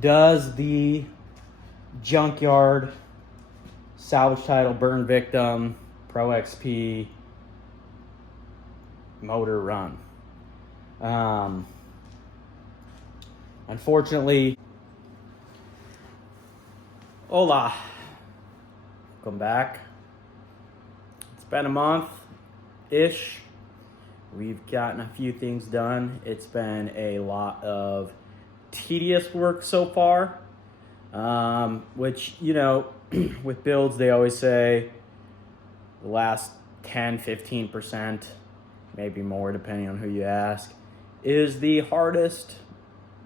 does the junkyard salvage title burn victim Pro XP motor run? Unfortunately, hola, welcome back. It's been a month-ish. We've gotten a few things done. It's been a lot of tedious work so far, which, you know, with builds, they always say the last 10-15%, maybe more depending on who you ask, is the hardest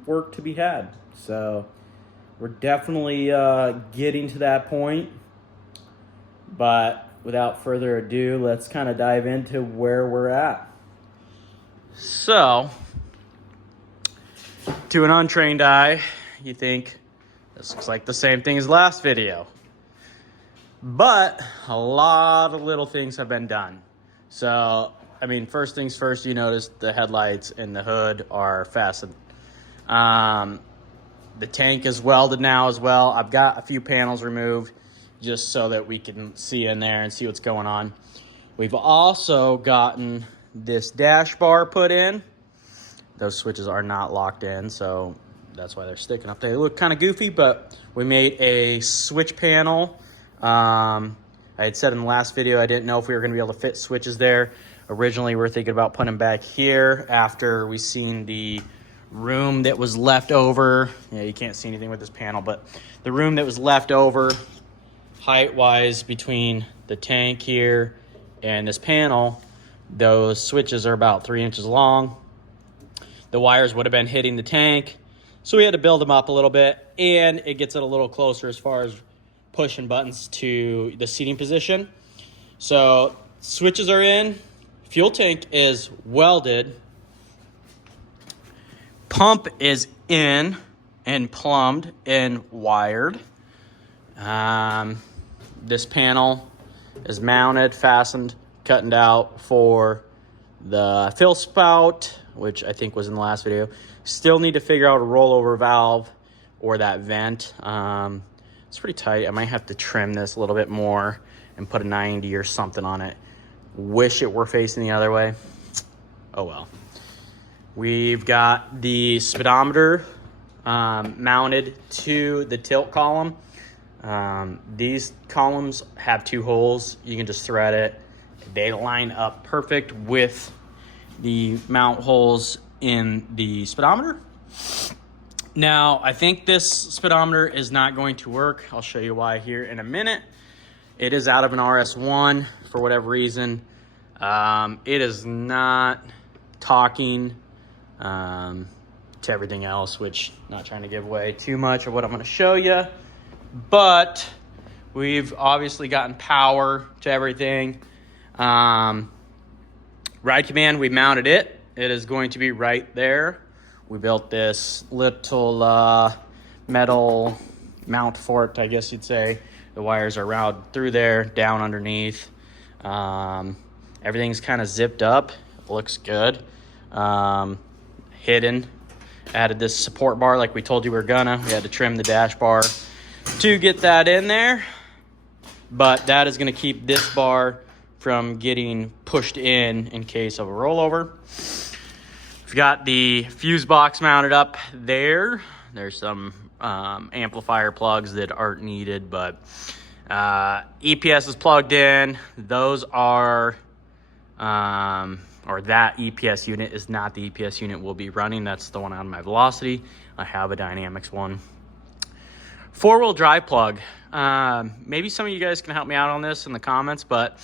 work to be had. So we're definitely getting to that point. But without further ado, let's kind of dive into where we're at. So, to an untrained eye, you think this looks like the same thing as last video. But a lot of little things have been done. So, I mean, first things first, you notice the headlights and the hood are fastened. The tank is welded now as well. I've got a few panels removed just so that we can see in there and see what's going on. We've also gotten this dash bar put in. Those switches are not locked in, so that's why they're sticking up there. They look kind of goofy, but we made a switch panel. I had said in the last video I didn't know if we were going to be able to fit switches there. Originally, we were thinking about putting them back here after we seen the room that was left over. Yeah, you can't see anything with this panel, but the room that was left over height-wise between the tank here and this panel, those switches are about 3 inches long. The wires would have been hitting the tank, so we had to build them up a little bit, and it gets it a little closer as far as pushing buttons to the seating position. So switches are in, fuel tank is welded, pump is in and plumbed and wired. This panel is mounted, fastened, cutting out for the fill spout, which I think was in the last video. Still need to figure out a rollover valve or that vent. It's pretty tight. I might have to trim this a little bit more and put a 90 or something on it. Wish it were facing the other way. Oh well. We've got the speedometer mounted to the tilt column. These columns have 2 holes. You can just thread it. They line up perfect with the mount holes in the speedometer. Now, I think this speedometer is not going to work. I'll show you why here in a minute. It is out of an RS1 for whatever reason. It is not talking to everything else, which not trying to give away too much of what I'm going to show you. But we've obviously gotten power to everything. Ride command, we mounted it. It is going to be right there. We built this little metal mount for it, I guess you'd say. The wires are routed through there, down underneath. Everything's kind of zipped up. It looks good. Hidden. Added this support bar like we told you we were gonna. We had to trim the dash bar to get that in there. But that is gonna keep this bar from getting pushed in case of a rollover. We've got the fuse box mounted up there. There's some amplifier plugs that aren't needed, but EPS is plugged in. Those are, or that EPS unit is not the EPS unit we'll be running. That's the one on my Velocity. I have a Dynamics one. 4-wheel drive plug. Maybe some of you guys can help me out on this in the comments, but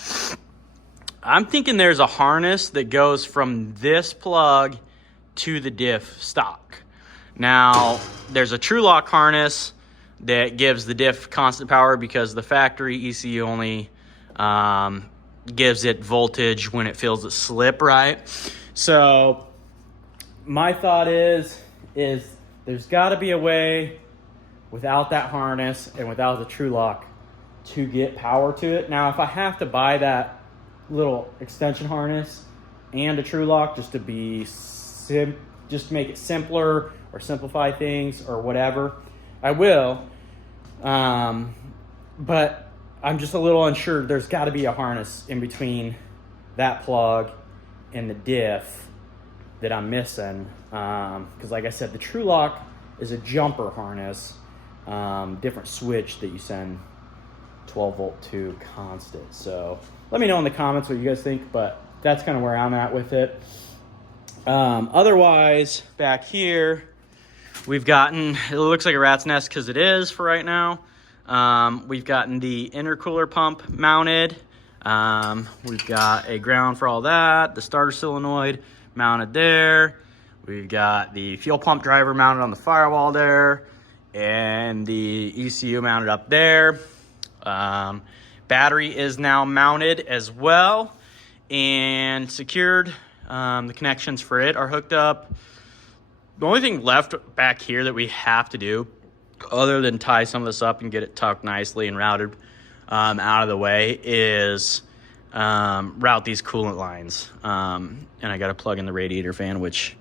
I'm thinking there's a harness that goes from this plug to the diff stock. Now, there's a true lock harness that gives the diff constant power because the factory ECU only gives it voltage when it feels it slip, right? So my thought is there's got to be a way without that harness and without the true lock to get power to it. Now, if I have to buy that little extension harness and a true lock just to make it simpler or simplify things or whatever, I will. But I'm just a little unsure. There's got to be a harness in between that plug and the diff that I'm missing. Because like I said, the True Lock is a jumper harness, different switch that you send 12 volt to constant. So let me know in the comments what you guys think, but that's kind of where I'm at with it. Otherwise, back here, we've gotten, it looks like a rat's nest because it is for right now. We've gotten the intercooler pump mounted. We've got a ground for all that, the starter solenoid mounted there. We've got the fuel pump driver mounted on the firewall there, and the ECU mounted up there. Battery is now mounted as well and secured. The connections for it are hooked up. The only thing left back here that we have to do, other than tie some of this up and get it tucked nicely and routed out of the way, is route these coolant lines. And I got to plug in the radiator fan, which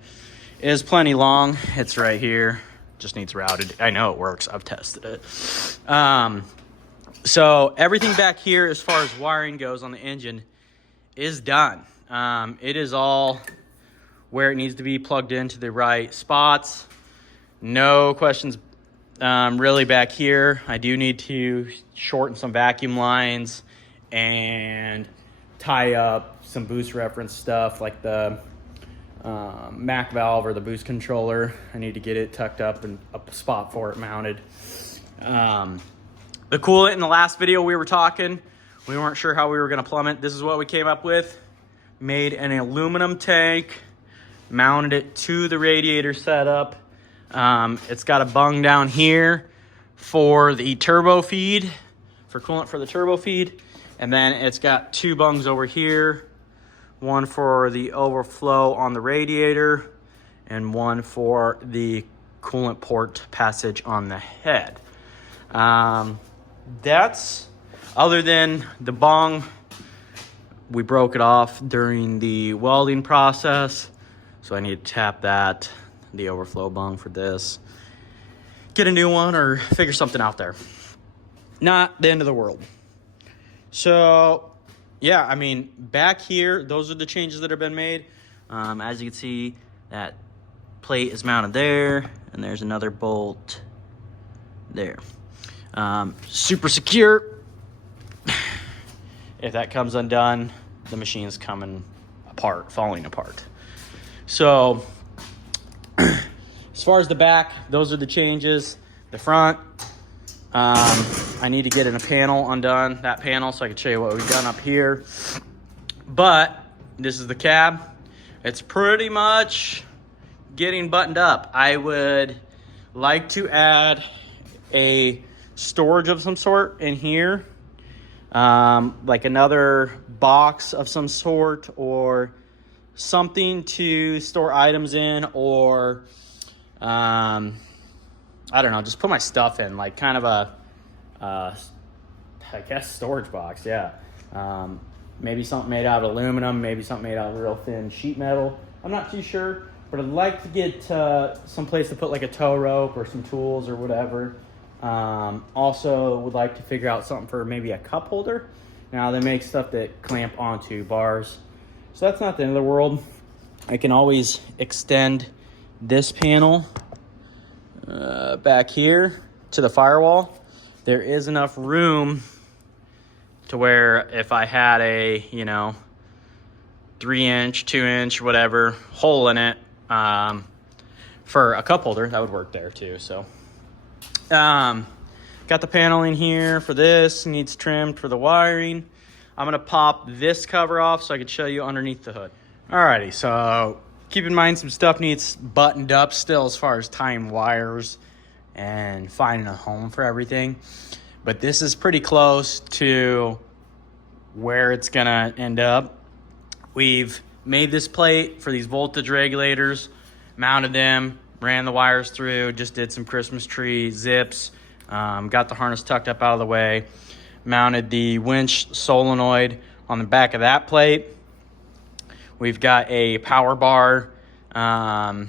is plenty long. It's right here. Just needs routed. I know it works. I've tested it. So everything back here as far as wiring goes on the engine is done. It is all where it needs to be, plugged into the right spots. No questions really back here. I do need to shorten some vacuum lines and tie up some boost reference stuff like the MAC valve or the boost controller. I need to get it tucked up and a spot for it mounted. The coolant in the last video we were talking, we weren't sure how we were going to plumb it. This is what we came up with. Made an aluminum tank, mounted it to the radiator setup. It's got a bung down here for the turbo feed, for coolant for the turbo feed. And then it's got two bungs over here, one for the overflow on the radiator and one for the coolant port passage on the head. That's, other than the bung, we broke it off during the welding process. So I need to tap that, the overflow bung for this, get a new one or figure something out there. Not the end of the world. So yeah, I mean, back here, those are the changes that have been made. As you can see, that plate is mounted there, and there's another bolt there. Super secure. If that comes undone, the machine's coming apart, falling apart. So as far as the back, those are the changes. The front, I need to get in a panel undone, that panel, so I can show you what we've done up here. But this is the cab. It's pretty much getting buttoned up. I would like to add a storage of some sort in here, like another box of some sort or something to store items in, or I don't know, just put my stuff in, like kind of a I guess storage box. Yeah. Maybe something made out of aluminum, maybe something made out of real thin sheet metal. I'm not too sure, but I'd like to get some place to put like a tow rope or some tools or whatever. Also would like to figure out something for maybe a cup holder. Now they make stuff that clamp onto bars, so that's not the end of the world. I can always extend this panel back here to the firewall. There is enough room to where if I had a, 3-inch, 2-inch, whatever hole in it for a cup holder, that would work there too. So got the paneling here for this, needs trimmed for the wiring. I'm gonna pop this cover off so I can show you underneath the hood. Alrighty, so keep in mind some stuff needs buttoned up still as far as tying wires and finding a home for everything. But this is pretty close to where it's gonna end up. We've made this plate for these voltage regulators, mounted them, ran the wires through, just did some Christmas tree zips, got the harness tucked up out of the way, mounted the winch solenoid on the back of that plate. We've got a power bar, power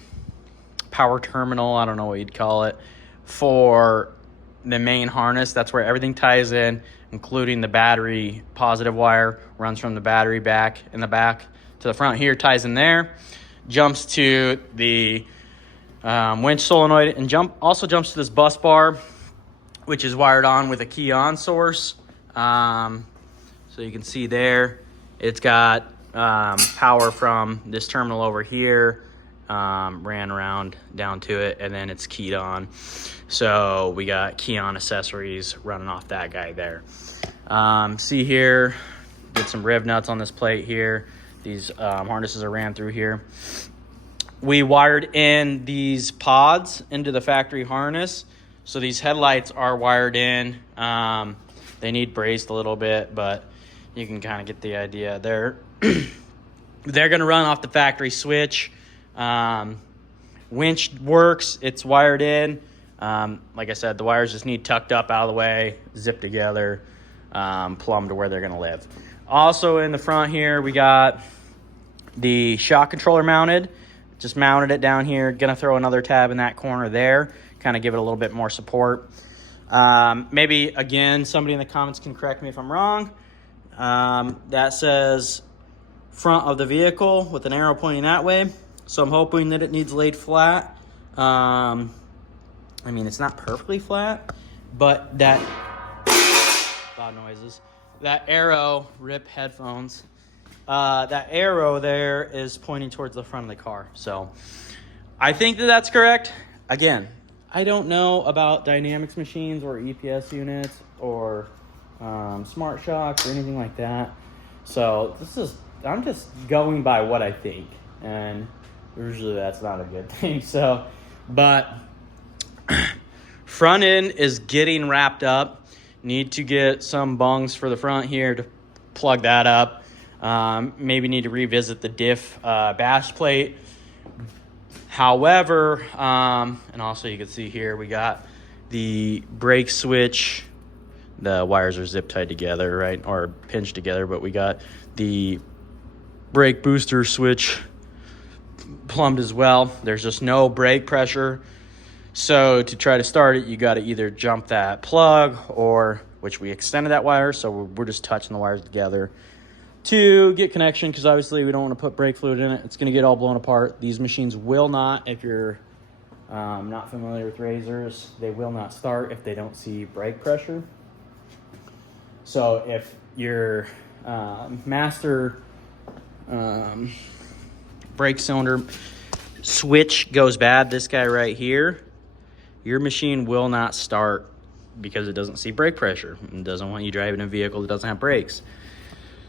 terminal, I don't know what you'd call it, for the main harness. That's where everything ties in, including the battery positive wire, runs from the battery back in the back to the front here, ties in there, jumps to the winch solenoid, and also jumps to this bus bar, which is wired on with a key on source. So you can see there, it's got power from this terminal over here, ran around down to it, and then it's keyed on. So we got key on accessories running off that guy there. See here, get some riv nuts on this plate here. These harnesses are ran through here. We wired in these pods into the factory harness. So these headlights are wired in. They need braced a little bit, but you can kind of get the idea. They're going to run off the factory switch. Winch works. It's wired in. Like I said, the wires just need tucked up out of the way, zipped together, plumbed to where they're going to live. Also in the front here, we got the shock controller mounted. Just mounted it down here. Going to throw another tab in that corner there, kind of give it a little bit more support. Maybe, again, somebody in the comments can correct me if I'm wrong. That says front of the vehicle with an arrow pointing that way. So I'm hoping that it needs laid flat. I mean, it's not perfectly flat, but that loud noises. That arrow, rip headphones. That arrow there is pointing towards the front of the car. So I think that that's correct. Again, I don't know about dynamics machines or EPS units or smart shocks or anything like that. So I'm just going by what I think, and usually that's not a good thing. So, but front end is getting wrapped up. Need to get some bungs for the front here to plug that up. Maybe need to revisit the diff bash plate. However, and also you can see here, we got the brake switch. The wires are zip tied together, right? Or pinched together, but we got the brake booster switch plumbed as well. There's just no brake pressure. So to try to start it, you got to either jump that plug, or which we extended that wire. So we're just touching the wires together to get connection, because obviously we don't want to put brake fluid in it. It's going to get all blown apart. These machines will not, if you're not familiar with razors, they will not start if they don't see brake pressure. So if your master brake cylinder switch goes bad, this guy right here, your machine will not start because it doesn't see brake pressure and doesn't want you driving a vehicle that doesn't have brakes.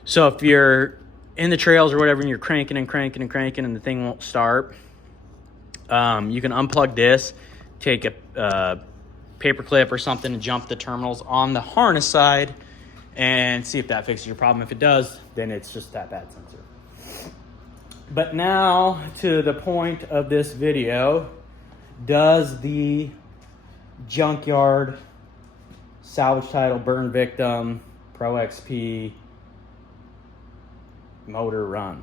So if you're in the trails or whatever and you're cranking and cranking and cranking and the thing won't start, you can unplug this, take a paper clip or something and jump the terminals on the harness side and see if that fixes your problem. If it does, then it's just that bad sensor. But now to the point of this video, does the junkyard salvage title burn victim Pro XP motor run?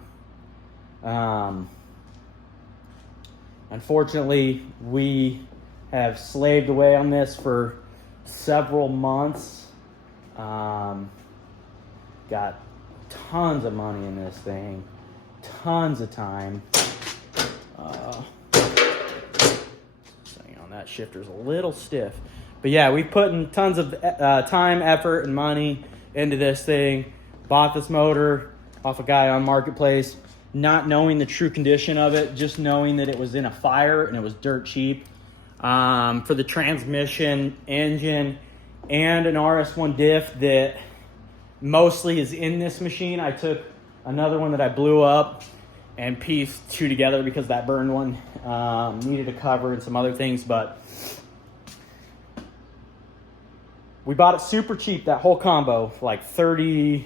Unfortunately, we have slaved away on this for several months. Got tons of money in this thing, tons of time. That shifter's a little stiff, but yeah, we put in tons of time, effort, and money into this thing. Bought this motor off a guy on Marketplace, not knowing the true condition of it, just knowing that it was in a fire and it was dirt cheap. For the transmission, engine, and an RS1 diff that mostly is in this machine. I took another one that I blew up and pieced two together because that burned one needed a cover and some other things, but we bought it super cheap, that whole combo, for like $3,100,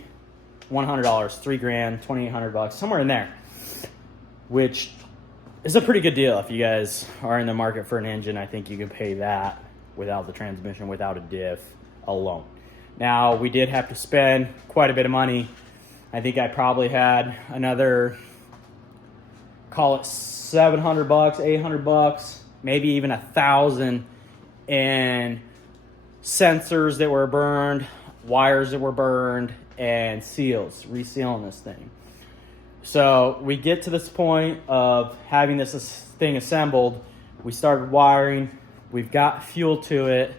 $3,000, $2,800, somewhere in there, which is a pretty good deal. If you guys are in the market for an engine, I think you can pay that without the transmission, without a diff alone. Now, we did have to spend quite a bit of money. I think I probably had another, call it $700, $800, maybe even $1,000 and sensors that were burned, wires that were burned, and seals, resealing this thing. So we get to this point of having this thing assembled. We started wiring. We've got fuel to it.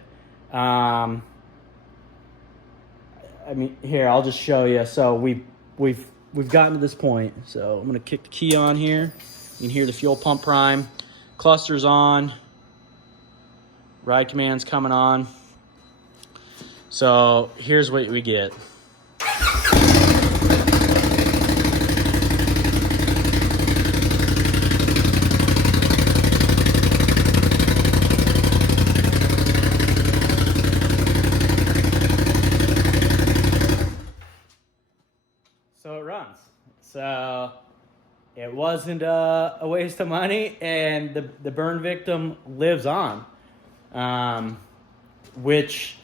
I mean, here, I'll just show you. So we've gotten to this point. So I'm gonna kick the key on here. You can hear the fuel pump prime. Cluster's on. Ride command's coming on. So here's what we get. So it runs. So it wasn't a waste of money, and the burn victim lives on, which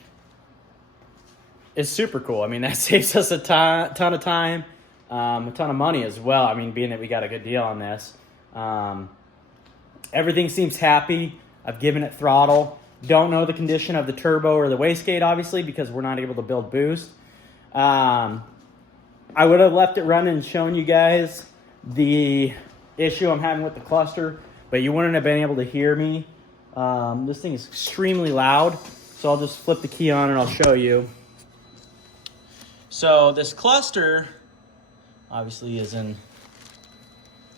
is super cool. I mean, that saves us a ton of time, a ton of money as well. I mean, being that we got a good deal on this. Everything seems happy. I've given it throttle. Don't know the condition of the turbo or the wastegate, obviously, because we're not able to build boost. I would have left it running and shown you guys the issue I'm having with the cluster, but you wouldn't have been able to hear me. This thing is extremely loud, so I'll just flip the key on and I'll show you. So this cluster obviously is in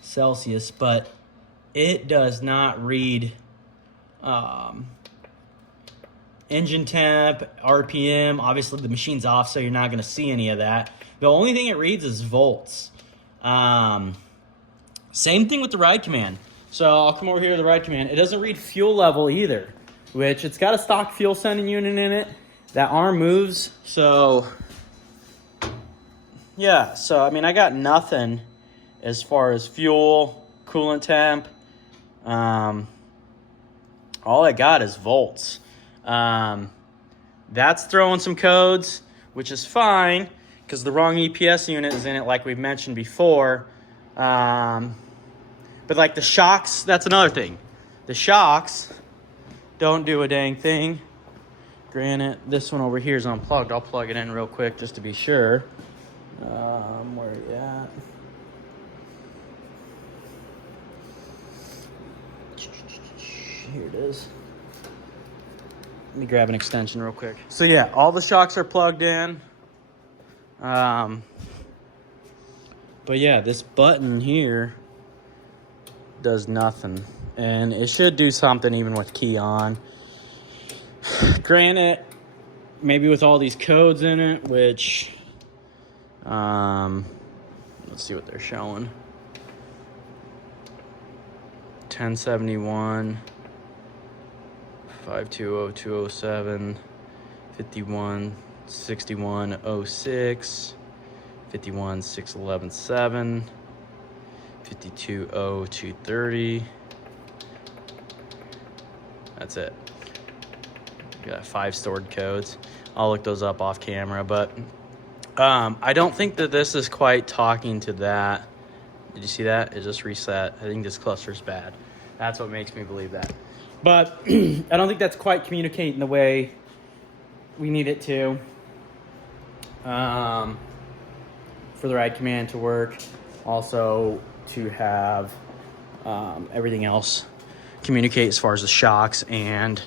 Celsius, but it does not read engine temp, RPM. Obviously the machine's off, so you're not going to see any of that. The only thing it reads is volts. Same thing with the ride command. So I'll come over here to the ride command. It doesn't read fuel level either, which it's got a stock fuel sending unit in it. That arm moves, so yeah. So I mean, I got nothing as far as fuel, coolant temp. All I got is volts. That's throwing some codes, which is fine because the wrong EPS unit is in it, like we've mentioned before. But like the shocks, that's another thing. The shocks don't do a dang thing. Granted, this one over here is unplugged. I'll plug it in real quick just to be sure. Where are you at? Here it is. Let me grab an extension real quick. So yeah, all the shocks are plugged in. But yeah, this button here does nothing. And it should do something even with key on. Granted, maybe with all these codes in it, which, let's see what they're showing. 1071, 520-207, 51-6106, 51-6117, 52-0230. That's it. Got 5 stored codes. I'll look those up off camera, but I don't think that this is quite talking to that. Did you see that? It just reset. I think this cluster's bad. That's what makes me believe that. But I don't think that's quite communicating the way we need it to for the ride command to work. Also to have everything else communicate as far as the shocks and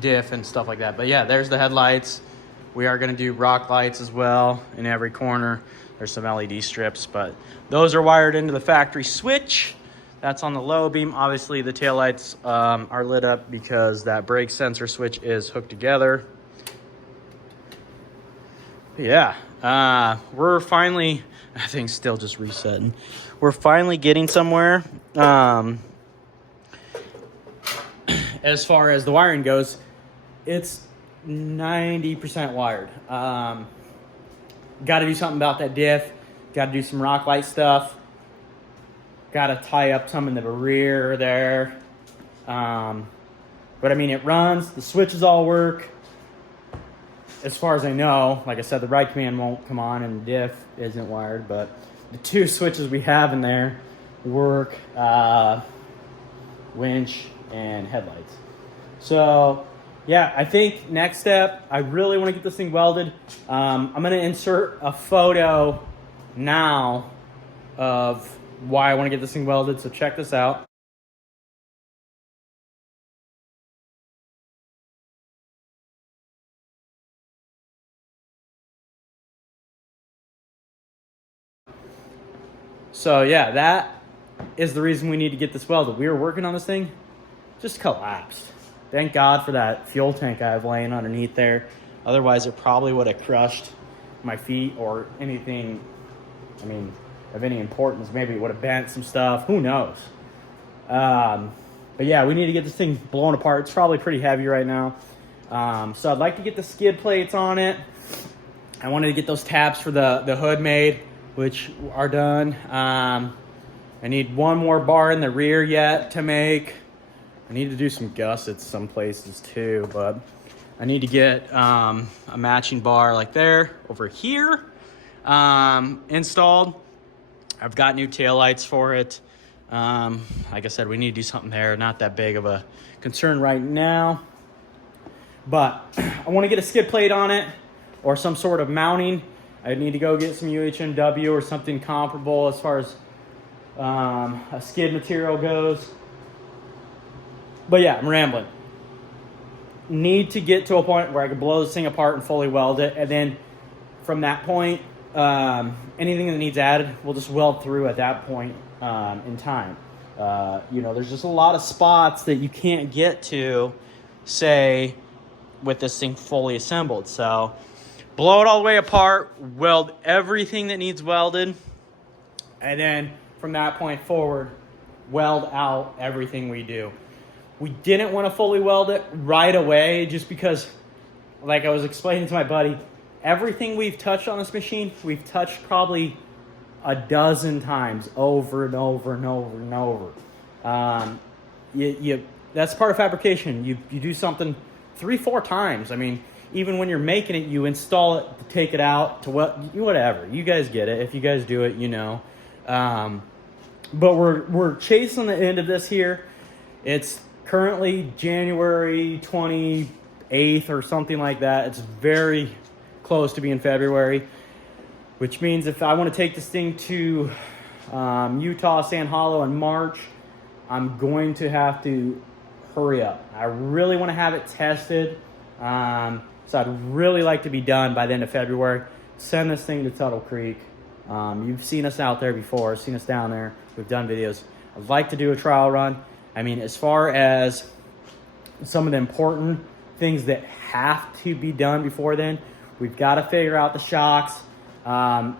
diff and stuff like that. But yeah, there's the headlights. We are going to do rock lights as well in every corner. There's some LED strips, but those are wired into the factory switch. That's on the low beam. Obviously the taillights are lit up because that brake sensor switch is hooked together. But yeah, we're finally, I think still just resetting. We're finally getting somewhere. As far as the wiring goes, it's 90% wired. Got to do something about that diff. Got to do some rock light stuff. Got to tie up some in the rear there. But I mean, it runs. The switches all work. As far as I know, like I said, the ride command won't come on and the diff isn't wired, but the 2 switches we have in there work. winch, and headlights. So yeah, I think next step, I really want to get this thing welded. I'm going to insert a photo now of why I want to get this thing welded. So check this out. So yeah, that is the reason we need to get this welded. We were working on this thing, just collapsed. Thank God for that fuel tank I have laying underneath there. Otherwise, it probably would have crushed my feet or anything, I mean, of any importance. Maybe it would have bent some stuff. Who knows? But yeah, we need to get this thing blown apart. It's probably pretty heavy right now. So I'd like to get the skid plates on it. I wanted to get those tabs for the hood made, which are done. I need one more bar in the rear yet to make. I need to do some gussets some places too, but I need to get a matching bar like there over here installed. I've got new taillights for it. Like I said, we need to do something there. Not that big of a concern right now, but I want to get a skid plate on it or some sort of mounting. I need to go get some UHNW or something comparable as far as a skid material goes. But yeah, I'm rambling. Need to get to a point where I can blow this thing apart and fully weld it. And then from that point, anything that needs added, we'll just weld through at that point in time. You know, there's just a lot of spots that you can't get to, say, with this thing fully assembled. So blow it all the way apart, weld everything that needs welded, and then from that point forward, weld out everything we do. We didn't want to fully weld it right away just because, like I was explaining to my buddy, everything we've touched on this machine, we've touched probably a dozen times over and over and over and over. That's part of fabrication. You do something 3-4 times. I mean, even when you're making it, you install it to take it out to whatever. You guys get it. If you guys do it, you know. But we're chasing the end of this here. It's currently January 28th or something like that. It's very close to being February, which means if I want to take this thing to Utah, Sand Hollow in March, I'm going to have to hurry up. I really want to have it tested. So I'd really like to be done by the end of February. Send this thing to Tuttle Creek. You've seen us out there before, seen us down there. We've done videos. I'd like to do a trial run. I mean, as far as some of the important things that have to be done before then, we've got to figure out the shocks,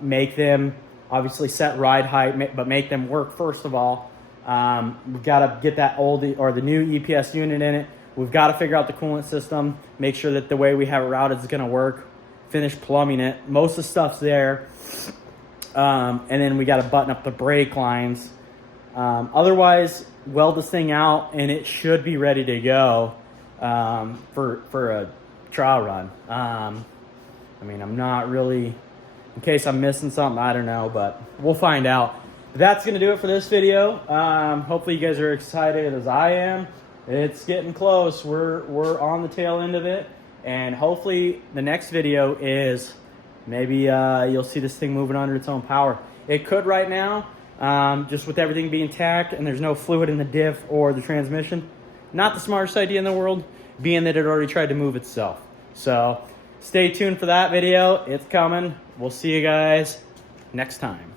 make them obviously set ride height, but make them work first of all. We've got to get that old or the new EPS unit in it. We've got to figure out the coolant system, make sure that the way we have it routed is going to work, finish plumbing it. Most of the stuff's there. And then we got to button up the brake lines. Otherwise, weld this thing out and it should be ready to go for a trial run. I mean, I'm not really, in case I'm missing something, I don't know, but we'll find out. But that's going to do it for this video. Hopefully you guys are excited as I am. It's getting close. We're on the tail end of it. And hopefully the next video is maybe you'll see this thing moving under its own power. It could right now, just with everything being tacked and there's no fluid in the diff or the transmission. Not the smartest idea in the world, being that it already tried to move itself. So stay tuned for that video. It's coming. We'll see you guys next time.